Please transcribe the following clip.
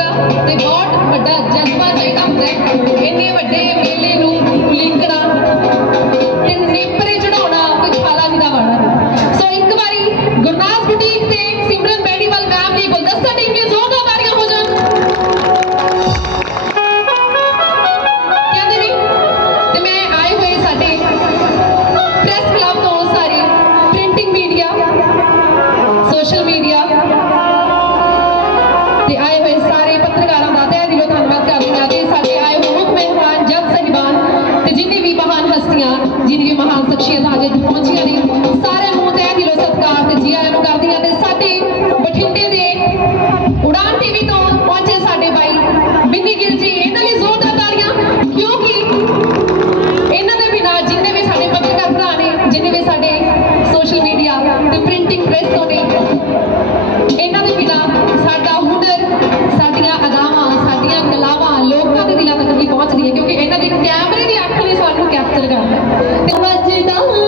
ਜ਼ਿ- ਤੇ ਬਹੁਤ ਵੱਡਾ ਜਜ਼ਬਾ ਚਾਹੀਦਾ ਹੁੰਦਾ ਹੈ। ਇੰਨੇ ਵੱਡੇ ਮੇਲੇ ਨੂੰ ਉਲੀਕਣਾ ਤੇ ਨੇਪਰੇ ਚੜਾਉਣਾ ਕੋਈ ਖਾਲਾ ਜੀ ਦਾ ਵਾੜਾ ਸੋ ਇੱਕ ਵਾਰੀ ਗੁਰਨਾਜ਼ ਬੁਟੀਕ ਤੇ ਸਿਮਰਨ ਬੈਣੀਵਾਲ ਮੈਮ ਨੇ ਹਸਤੀਆਂ ਮਹਾਨ ਸ਼ਖਸੀਅਤਾਂ ਅੱਜ ਇੱਥੇ ਪਹੁੰਚੀਆਂ ਨੇ। ਸਾਰਿਆਂ ਨੂੰ ਤਹਿ ਦਿਲੋਂ ਸਤਿਕਾਰ ਤੇ ਜੀ ਆਇਆਂ ਨੂੰ ਕਰਦੀ ਤੇ ਸਾਡੇ ਬਠਿੰਡੇ ਦੇ ਉਡਾਨ ਟੀਵੀ ਤੋਂ ਪਹੁੰਚੇ ਸਾਡੇ ਬਾਈ ਬਿੰਨੀ ਗਿੱਲ ਜੀ। ਇਹਨਾਂ ਲਈ ਜ਼ੋਰਦਾਰ ਤਾੜੀਆਂ, ਕਿਉਂਕਿ ਇਹਨਾਂ ਦੇ ਬਿਨਾਂ ਜਿੰਨੇ ਵੀ ਸਾਡੇ ਪੱਤਰਕਾਰ ਭਰਾ ਨੇ, ਜਿੰਨੇ ਵੀ ਸਾਡੇ ਸੋਸ਼ਲ ਮੀਡੀਆ ਤੇ ਪ੍ਰਿੰਟਿੰਗ ਪ੍ਰੈਸ ਤੋਂ ਨੇ, ਇਹਨਾਂ ਦੇ ਬਿਨਾਂ ਸਾਡਾ ਹੁਨਰ, ਸਾਡੀਆਂ ਅਦਾਵਾਂ ਸਾਡੀਆਂ ਕਲਾਵਾਂ ਲੋਕਾਂ ਦੇ ਦਿਲਾਂ ਤੱਕ ਨਹੀਂ ਪਹੁੰਚਦੀਆਂ ਕਿਉਂਕਿ ਇਹਨਾਂ ਦੇ ਕੈਮ ਦੀ ਅੱਖ ਨੇ ਸਾਨੂੰ ਕੈਪਚਰ